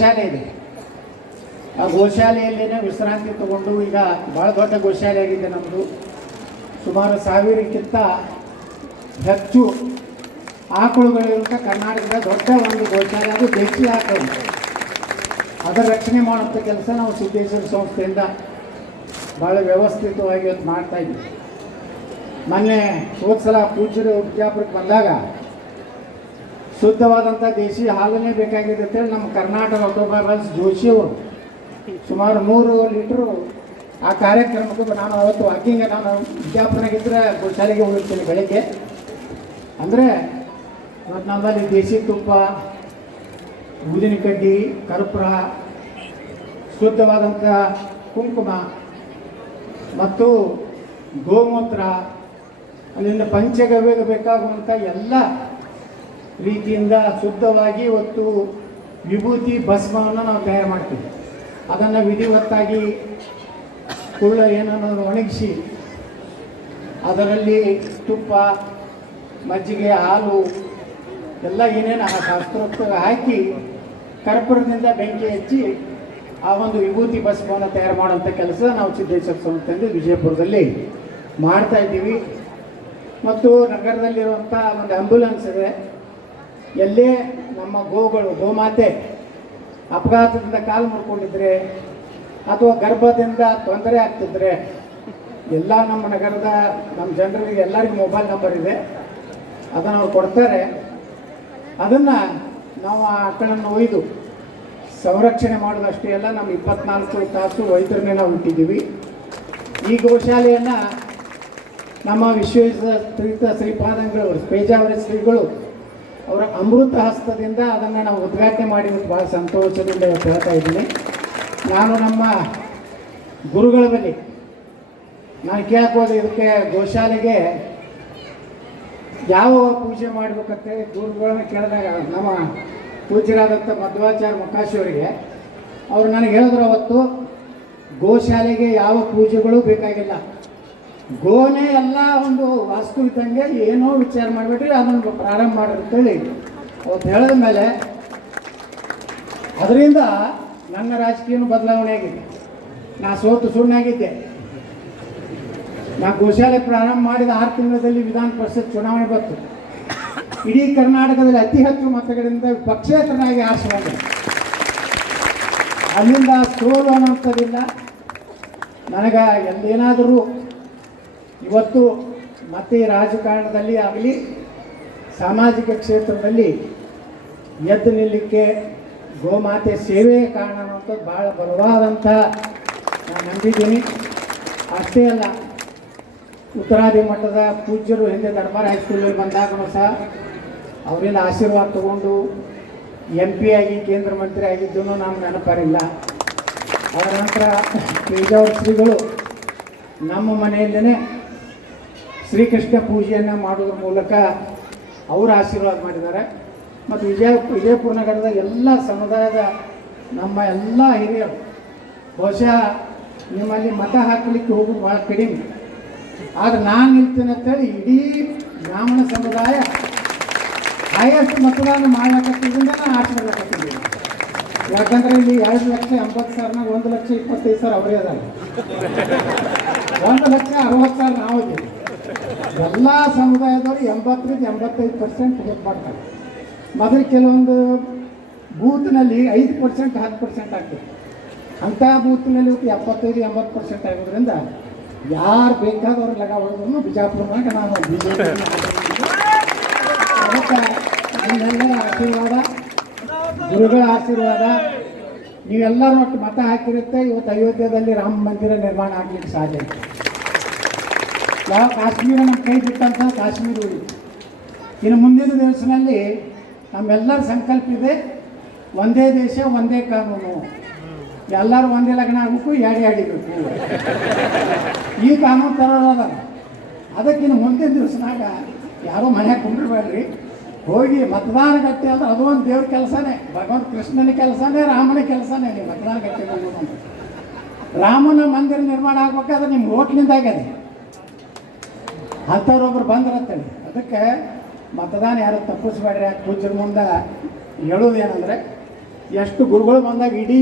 ಗೋಶಾಲೆ ಇದೆ. ಆ ಗೋಶಾಲೆಯಲ್ಲಿನೇ ವಿಶ್ರಾಂತಿ ತಗೊಂಡು ಈಗ ಭಾಳ ದೊಡ್ಡ ಗೋಶಾಲೆ ಆಗಿದೆ ನಮ್ಮದು. ಸುಮಾರು 1000ಕ್ಕಿಂತ ಹೆಚ್ಚು ಆಕಳುಗಳಿರುವಂಥ ಕರ್ನಾಟಕದ ದೊಡ್ಡ ಒಂದು ಗೋಶಾಲೆ. ಅದು ದೇಶಿ ಆಕಳು. ಅದರ ರಕ್ಷಣೆ ಮಾಡುವಂಥ ಕೆಲಸ ನಾವು ಸಿದ್ದೇಶ್ವರ ಸಂಸ್ಥೆಯಿಂದ ಭಾಳ ವ್ಯವಸ್ಥಿತವಾಗಿ ಇವತ್ತು ಮಾಡ್ತಾಯಿದ್ವಿ. ಮೊನ್ನೆ ಹೋದ್ಸಲ ಪೂಜ್ಯರು ಬಿಜಾಪುರಕ್ಕೆ ಬಂದಾಗ ಶುದ್ಧವಾದಂಥ ದೇಶಿ ಹಾಲನ್ನೇ ಬೇಕಾಗಿದೆ ಅಂತೇಳಿ ನಮ್ಮ ಕರ್ನಾಟಕ ಆಟೋಮೊಬೈಲ್ಸ್ ಜೋಶಿಯವರು ಸುಮಾರು 3 ಲೀಟ್ರು ಆ ಕಾರ್ಯಕ್ರಮಕ್ಕೆ ನಾನು ಅವತ್ತು ವಾಕಿಂಗ್ ನಾನು ಬಿಜಾಪುರನಾಗಿದ್ದರೆ ಗೋಶಾಲೆಗೆ ಹೋಗಿರ್ತೀನಿ ಬೆಳಗ್ಗೆ. ಅಂದರೆ ಮತ್ತು ನಮ್ಮಲ್ಲಿ ದೇಶಿ ತುಪ್ಪ, ಊದಿನ ಕಡ್ಡಿ, ಕರ್ಪೂರ, ಶುದ್ಧವಾದಂಥ ಕುಂಕುಮ ಮತ್ತು ಗೋಮೂತ್ರ, ಅಲ್ಲಿಂದ ಪಂಚಗವ್ಯಗೆ ಬೇಕಾಗುವಂಥ ಎಲ್ಲ ರೀತಿಯಿಂದ ಶುದ್ಧವಾಗಿ ಇವತ್ತು ವಿಭೂತಿ ಭಸ್ಮವನ್ನು ನಾವು ತಯಾರು ಮಾಡ್ತೀವಿ. ಅದನ್ನು ವಿಧಿವತ್ತಾಗಿ ಕುಳ್ಳ ಏನನ್ನು ಒಣಗಿಸಿ ಅದರಲ್ಲಿ ತುಪ್ಪ, ಮಜ್ಜಿಗೆ, ಹಾಲು ಎಲ್ಲ ಏನೇನು ಶಾಸ್ತ್ರೋಕ್ತ ಹಾಕಿ ಕರ್ಪೂರದಿಂದ ಬೆಂಕಿ ಹಚ್ಚಿ ಆ ಒಂದು ವಿಭೂತಿ ಭಸ್ಮವನ್ನು ತಯಾರು ಮಾಡೋಂಥ ಕೆಲಸ ನಾವು ಸಿದ್ದೇಶ್ವರ ಸಂಸ್ಥೆಯಿಂದ ವಿಜಯಪುರದಲ್ಲಿ ಮಾಡ್ತಾಯಿದ್ದೀವಿ. ಮತ್ತು ನಗರದಲ್ಲಿರುವಂಥ ಒಂದು ಆಂಬ್ಯುಲೆನ್ಸ್ ಇದೆ. ಎಲ್ಲೇ ನಮ್ಮ ಗೋಮಾತೆ ಅಪಘಾತದಿಂದ ಕಾಲು ಮುರ್ಕೊಂಡಿದ್ರೆ ಅಥವಾ ಗರ್ಭದಿಂದ ತೊಂದರೆ ಆಗ್ತಿದ್ರೆ ಎಲ್ಲ ನಮ್ಮ ನಗರದ ನಮ್ಮ ಜನರಿಗೆ ಎಲ್ಲರಿಗೂ ಮೊಬೈಲ್ ನಂಬರ್ ಇದೆ. ಅದನ್ನು ಅವ್ರು ಕೊಡ್ತಾರೆ. ಅದನ್ನು ನಾವು ಆ ಆಕಳನ್ನು ಒಯ್ದು ಸಂರಕ್ಷಣೆ ಮಾಡೋದಷ್ಟೇ ಅಲ್ಲ, ನಮ್ಮ 24 ತಾಸು ವೈದ್ಯರನ್ನೇ ನಾವು ಇಟ್ಟಿದ್ದೀವಿ. ಈ ಗೋಶಾಲೆಯನ್ನು ನಮ್ಮ ವಿಶ್ವೇಶ್ವರ ಶ್ರೀಪಾದಂಗಳು ಪೇಜಾವರ ಶ್ರೀಗಳು ಅವರ ಅಮೃತ ಹಸ್ತದಿಂದ ಅದನ್ನು ನಾವು ಉದ್ಘಾಟನೆ ಮಾಡಿ ಭಾಳ ಸಂತೋಷದಿಂದ ಹೇಳ್ತಾ ಇದ್ದೀನಿ. ನಾನು ನಮ್ಮ ಗುರುಗಳ ಬಳಿ ನಾನು ಕೇಳ್ಕೋದು, ಇದಕ್ಕೆ ಗೋಶಾಲೆಗೆ ಯಾವ ಪೂಜೆ ಮಾಡಬೇಕಂತೇಳಿ ಗುರುಗಳನ್ನ ಕೇಳಿದಾಗ ನಮ್ಮ ಪೂಜ್ಯರಾದಂಥ ಮಧ್ವಾಚಾರ್ಯ ಮೊಕಾಶಿಯವರಿಗೆ ಅವರು ನನಗೆ ಹೇಳಿದ್ರು, ಅವತ್ತು ಗೋಶಾಲೆಗೆ ಯಾವ ಪೂಜೆಗಳು ಬೇಕಾಗಿಲ್ಲ, ಗೋನೇ ಎಲ್ಲ ಒಂದು ವಾಸ್ತು ಇದ್ದಂಗೆ, ಏನೋ ವಿಚಾರ ಮಾಡಿಬಿಟ್ರಿ ಅದನ್ನು ಪ್ರಾರಂಭ ಮಾಡಿರ್ತೇಳಿ ಅವತ್ತು ಹೇಳಿದ ಮೇಲೆ ಅದರಿಂದ ನನ್ನ ರಾಜಕೀಯನೂ ಬದಲಾವಣೆ ಆಗಿದೆ. ನಾ ಸೋತು ಸುಣ್ಣಾಗಿದ್ದೆ. ನಾ ಗೋಶಾಲೆ ಪ್ರಾರಂಭ ಮಾಡಿದ 6 ತಿಂಗಳಲ್ಲಿ ವಿಧಾನ ಪರಿಷತ್ ಚುನಾವಣೆ ಬಂತು. ಇಡೀ ಕರ್ನಾಟಕದಲ್ಲಿ ಅತಿ ಹೆಚ್ಚು ಮತಗಳಿಂದ ಪಕ್ಷೇತರನಾಗಿ ಆರಿಸಿಕೊಂಡೆ. ಅಲ್ಲಿಂದ ಸೋಲು ಅನ್ನೋಂಥದ್ದಿಲ್ಲ ನನಗೆ. ಎಲ್ಲೇನಾದರೂ ಇವತ್ತು ಮತ್ತೆ ರಾಜಕಾರಣದಲ್ಲಿ ಆಗಲಿ ಸಾಮಾಜಿಕ ಕ್ಷೇತ್ರದಲ್ಲಿ ಎದ್ದು ನಿಲ್ಲಕ್ಕೆ ಗೋಮಾತೆ ಸೇವೆಯೇ ಕಾರಣ ಅನ್ನೋಂಥದ್ದು ಭಾಳ ಬಲವಾದಂಥ ನಾನು ನಂಬಿದ್ದೀನಿ. ಅಷ್ಟೇ ಅಲ್ಲ, ಉತ್ತರಾದಿ ಮಠದ ಪೂಜ್ಯರು ಹಿಂದೆ ದರ್ಬಾರ್ ಹೈಸ್ಕೂಲಲ್ಲಿ ಬಂದಾಗೂ ಸಹ ಅವರಿಂದ ಆಶೀರ್ವಾದ ತಗೊಂಡು MP ಆಗಿ ಕೇಂದ್ರ ಮಂತ್ರಿ ಆಗಿದ್ದೂ ನಾನು ನೆನಪಾರಿಲ್ಲ. ಅದರ ನಂತರ ಪೇಜಾವರ ಶ್ರೀಗಳು ನಮ್ಮ ಮನೆಯಲ್ಲೇ ಶ್ರೀಕೃಷ್ಣ ಪೂಜೆಯನ್ನು ಮಾಡೋದ್ರ ಮೂಲಕ ಅವರು ಆಶೀರ್ವಾದ ಮಾಡಿದ್ದಾರೆ. ಮತ್ತು ವಿಜಯಪುರ ನಗರದ ಎಲ್ಲ ಸಮುದಾಯದ ನಮ್ಮ ಎಲ್ಲ ಹಿರಿಯರು ಬಹುಶಃ ನಿಮ್ಮಲ್ಲಿ ಮತ ಹಾಕಲಿಕ್ಕೆ ಹೋಗೋದು ಭಾಳ ಕಡಿಮೆ. ಆದರೆ ನಾನು ನಿಲ್ತೀನಿ ಅಂತೇಳಿ ಇಡೀ ಬ್ರಾಹ್ಮಣ ಸಮುದಾಯ ಹೈಯೆಸ್ಟ್ ಮತದಾನ ಮಾಡ್ಲಕತ್ತಿದ್ರಿಂದ ನಾನು ಆರ್ಟ್ಸ್ ಮಾಡ್ಲಕತ್ತಿದ್ದೀನಿ. ಯಾಕಂದರೆ ಇಲ್ಲಿ 2,80,000 1,25,000 ಅವರೇ ಅದಾರೆ, 1,60,000 ನಾವು ಇದ್ದೀವಿ. ಎಲ್ಲ ಸಮುದಾಯದವರು 80-85% ವೋಟ್ ಮಾಡ್ತಾರೆ. ಮೊದಲು ಕೆಲವೊಂದು ಬೂತ್ನಲ್ಲಿ 5% 10% ಆಗ್ತದೆ. ಅಂಥ ಬೂತ್ನಲ್ಲಿ 75-80% ಆಗೋದ್ರಿಂದ ಯಾರು ಬೇಕಾದವ್ರು ಲಗ ಹೊಡೆದ್ರು ಬಿಜಾಪುರನಾಗ ನಾನು BJP ಅದಕ್ಕೆ ನಿಮ್ಮೆಲ್ಲರ ಆಶೀರ್ವಾದ, ಗುರುಗಳ ಆಶೀರ್ವಾದ, ನೀವೆಲ್ಲರೂ ಒಟ್ಟು ಮತ ಹಾಕಿರುತ್ತೆ. ಇವತ್ತು ಅಯೋಧ್ಯೆಯಲ್ಲಿ ರಾಮ ಮಂದಿರ ನಿರ್ಮಾಣ ಆಗಲಿಕ್ಕೆ ಸಾಧ್ಯ. ಯಾವ ಕಾಶ್ಮೀರ ನಮ್ಮ ಕೈ ಬಿಟ್ಟಂಥ ಕಾಶ್ಮೀರ ಉಳಿತು. ಇನ್ನು ಮುಂದಿನ ದಿವಸದಲ್ಲಿ ನಮ್ಮೆಲ್ಲರ ಸಂಕಲ್ಪ ಇದೆ, ಒಂದೇ ದೇಶ ಒಂದೇ ಕಾನೂನು, ಎಲ್ಲರೂ ಒಂದೇ ಲಗ್ನ ಆಗಬೇಕು, ಯಾಡಿಬೇಕು. ಈ ಕಾನೂನು ತರೋದ. ಅದಕ್ಕಿಂತ ಮುಂದಿನ ದಿವಸನಾಗ ಯಾರೋ ಮನೆಯಾಗ ಕುಂಡಿರ್ಬೇಡ್ರಿ, ಹೋಗಿ ಮತದಾನ ಗಟ್ಟಿ ಅಂದ್ರೆ ಅದು ಒಂದು ದೇವ್ರ ಕೆಲಸನೇ, ಭಗವಂತ ಕೃಷ್ಣನ ಕೆಲಸನೇ, ರಾಮನ ಕೆಲಸನೇ. ನೀವು ಮತದಾನ ಗಟ್ಟಿ ಬಂದು ರಾಮನ ಮಂದಿರ ನಿರ್ಮಾಣ ಆಗ್ಬೇಕಾದ್ರೆ ನಿಮ್ಮ ಓಟ್ಲಿಂದ ಆಗ್ಯದೆ. ಅಂಥವ್ರೊಬ್ರು ಬಂದ್ರಂತೇಳಿ ಅದಕ್ಕೆ ಮತದಾನ ಯಾರು ತಪ್ಪಿಸ್ಬೇಡ್ರಿ. ಪೂಜ್ಯರ ಮುಂದೆ ಹೇಳೋದೇನೆಂದರೆ ಎಷ್ಟು ಗುರುಗಳು ಬಂದಾಗ ಇಡೀ